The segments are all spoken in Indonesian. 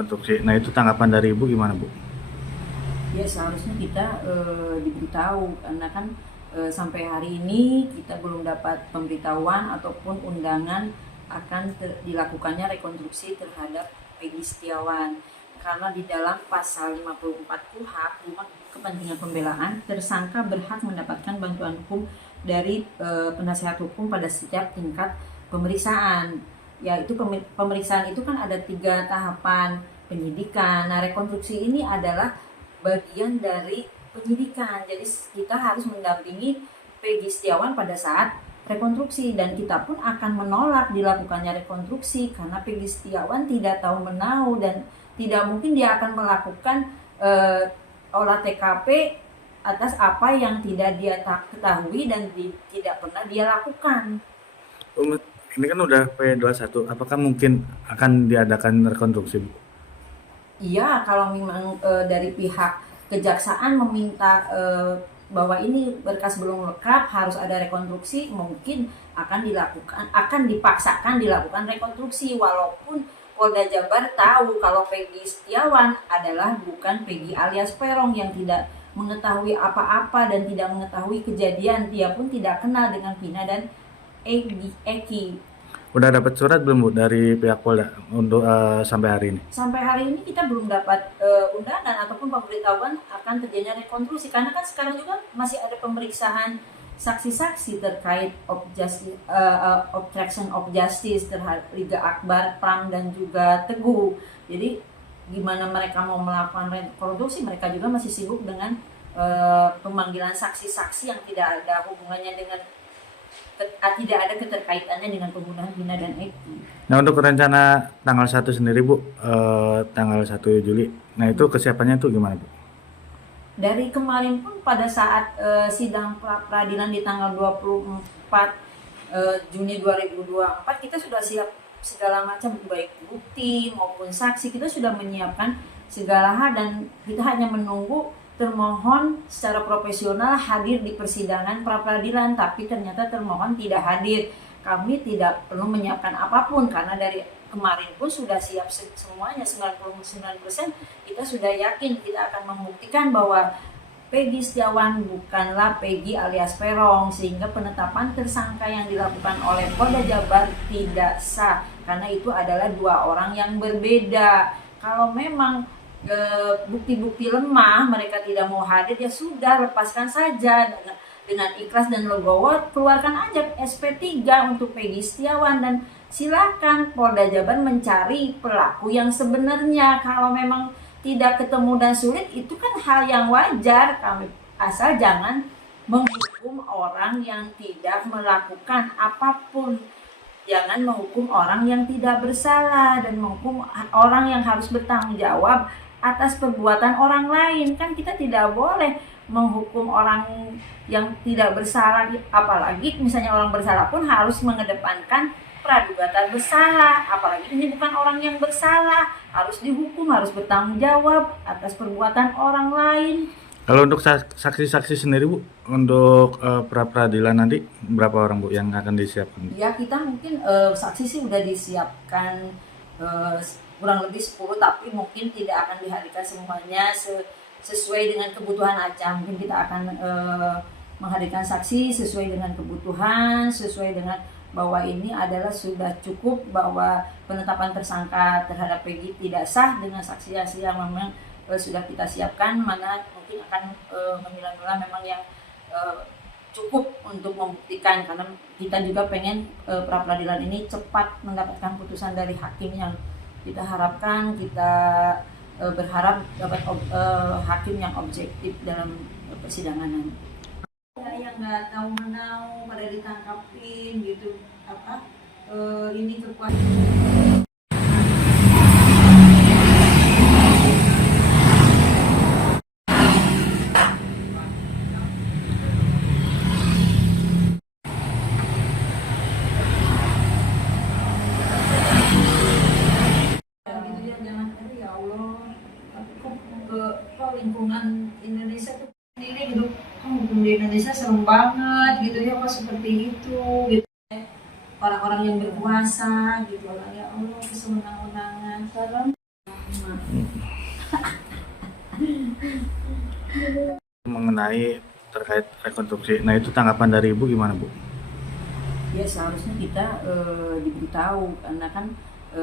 rekonstruksi. Nah, itu tanggapan dari Ibu gimana, Bu? Ya seharusnya kita diberitahu karena kan sampai hari ini kita belum dapat pemberitahuan ataupun undangan akan dilakukannya rekonstruksi terhadap Peggy Setiawan, karena di dalam pasal 54 KUHP Rumah Kepentingan Pembelaan, tersangka berhak mendapatkan bantuan hukum dari penasehat hukum pada setiap tingkat pemeriksaan. Yaitu pemeriksaan itu kan ada 3 tahapan penyidikan. Nah, rekonstruksi ini adalah bagian dari penyidikan. Jadi kita harus mendampingi Peggy Setiawan pada saat rekonstruksi, dan kita pun akan menolak dilakukannya rekonstruksi karena Peggy Setiawan tidak tahu menahu dan tidak mungkin dia akan melakukan olah TKP atas apa yang tidak dia ketahui dan tidak pernah dia lakukan. Ini kan udah P21, apakah mungkin akan diadakan rekonstruksi, Bu? Iya, kalau memang dari pihak kejaksaan meminta bahwa ini berkas belum lengkap, harus ada rekonstruksi, mungkin akan dipaksakan dilakukan rekonstruksi, walaupun Polda Jabar tahu kalau Peggy Setiawan adalah bukan Peggy alias Peron yang tidak mengetahui apa-apa dan tidak mengetahui kejadian. Dia pun tidak kenal dengan Vina dan Eki. Udah dapat surat belum, Bu, dari pihak Polda untuk sampai hari ini? Sampai hari ini kita belum dapat undangan ataupun pemberitahuan akan terjadinya rekonstruksi, karena kan sekarang juga masih ada pemeriksaan saksi-saksi terkait obstruction of justice terhadap Liga Akbar, Pram dan juga Teguh. Jadi gimana mereka mau melakukan rekonstruksi, mereka juga masih sibuk dengan pemanggilan saksi-saksi yang tidak ada hubungannya dengan tidak ada keterkaitannya dengan pembunuhan Vina dan Eki. Nah, untuk rencana tanggal 1 sendiri, Bu, tanggal 1 Juli. Nah, itu kesiapannya itu gimana, Bu? Dari kemarin pun pada saat sidang pra-peradilan di tanggal 24 Juni 2024, kita sudah siap segala macam, baik bukti maupun saksi. Kita sudah menyiapkan segala hal dan kita hanya menunggu termohon secara profesional hadir di persidangan pra-peradilan, tapi ternyata termohon tidak hadir. Kami tidak perlu menyiapkan apapun karena dari kemarin pun sudah siap semuanya, 99% kita sudah yakin kita akan membuktikan bahwa Peggy Setiawan bukanlah Peggy alias Peron, sehingga penetapan tersangka yang dilakukan oleh Polda Jabar tidak sah karena itu adalah 2 orang yang berbeda. Kalau memang bukti-bukti lemah, mereka tidak mau hadir, ya sudah, lepaskan saja dengan ikhlas dan legowo, keluarkan aja SP3 untuk Peggy Setiawan dan silakan Polda Jabar mencari pelaku yang sebenarnya. Kalau memang tidak ketemu dan sulit, itu kan hal yang wajar. Kami asal jangan menghukum orang yang tidak melakukan apapun. Jangan menghukum orang yang tidak bersalah dan menghukum orang yang harus bertanggung jawab atas perbuatan orang lain. Kan kita tidak boleh menghukum orang yang tidak bersalah, apalagi misalnya orang bersalah pun harus mengedepankan praduga bersalah, apalagi ini bukan orang yang bersalah, harus dihukum, harus bertanggung jawab atas perbuatan orang lain. Kalau untuk saksi-saksi sendiri, Bu, untuk pra-peradilan nanti berapa orang, Bu, yang akan disiapkan? Ya, kita mungkin saksi sih udah disiapkan kurang lebih 10, tapi mungkin tidak akan dihadirkan semuanya sesuai dengan kebutuhan aja. Mungkin kita akan menghadirkan saksi sesuai dengan kebutuhan, sesuai dengan bahwa ini adalah sudah cukup, bahwa penetapan tersangka terhadap Peggy tidak sah dengan saksi-saksi yang memang sudah kita siapkan, mana mungkin akan memilah-milah memang yang cukup untuk membuktikan, karena kita juga pengen pra-peradilan ini cepat mendapatkan putusan dari hakim yang kita harapkan. Kita berharap dapat hakim yang objektif dalam persidangan nanti. Yang nggak tahu menau pada ditangkapin gitu, ini kekuatan. Lingkungan Indonesia tuh sendiri gitu, hukum di Indonesia serem banget gitu ya, kok seperti itu gitu, orang-orang yang berkuasa gitu, ya Allah, kesemenang-menangan serem. Mengenai terkait rekonstruksi. Nah, itu tanggapan dari Ibu gimana, Bu? Ya seharusnya kita diberitahu karena kan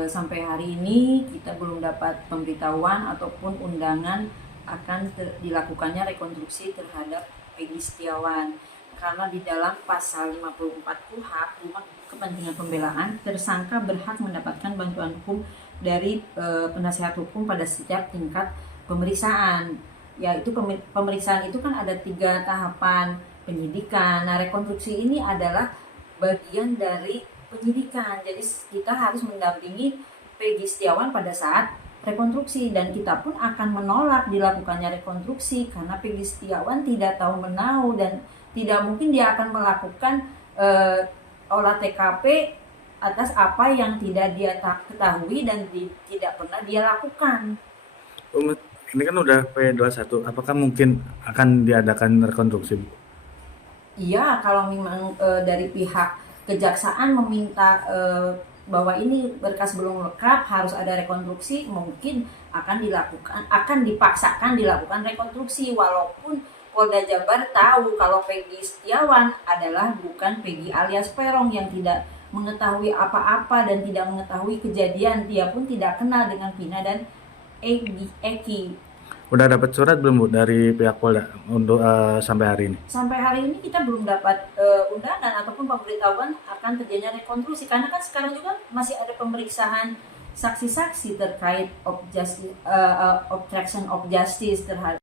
sampai hari ini kita belum dapat pemberitahuan ataupun undangan akan dilakukannya rekonstruksi terhadap Peggy Setiawan, karena di dalam pasal 54 KUHP Rumah Kepentingan Pembelaan, tersangka berhak mendapatkan bantuan hukum dari penasihat hukum pada setiap tingkat pemeriksaan. Yaitu pemeriksaan itu kan ada 3 tahapan penyidikan. Nah, rekonstruksi ini adalah bagian dari penyidikan. Jadi kita harus mendampingi Peggy Setiawan pada saat rekonstruksi, dan kita pun akan menolak dilakukannya rekonstruksi karena Peggy Setiawan tidak tahu menahu dan tidak mungkin dia akan melakukan olah TKP atas apa yang tidak dia ketahui dan tidak pernah dia lakukan. Ini kan udah P21, apakah mungkin akan diadakan rekonstruksi, Bu? Iya, kalau memang dari pihak kejaksaan meminta bahwa ini berkas belum lengkap, harus ada rekonstruksi, mungkin akan dipaksakan dilakukan rekonstruksi, walaupun Polda Jabar tahu kalau Peggy Setiawan adalah bukan Peggy alias Peron yang tidak mengetahui apa-apa dan tidak mengetahui kejadian. Dia pun tidak kenal dengan Vina dan Eki. Udah dapat surat belum, Bu, dari pihak Polda untuk sampai hari ini? Sampai hari ini kita belum dapat undangan ataupun pemberitahuan akan terjadinya rekonstruksi, karena kan sekarang juga masih ada pemeriksaan saksi-saksi terkait obstruction of justice terhadap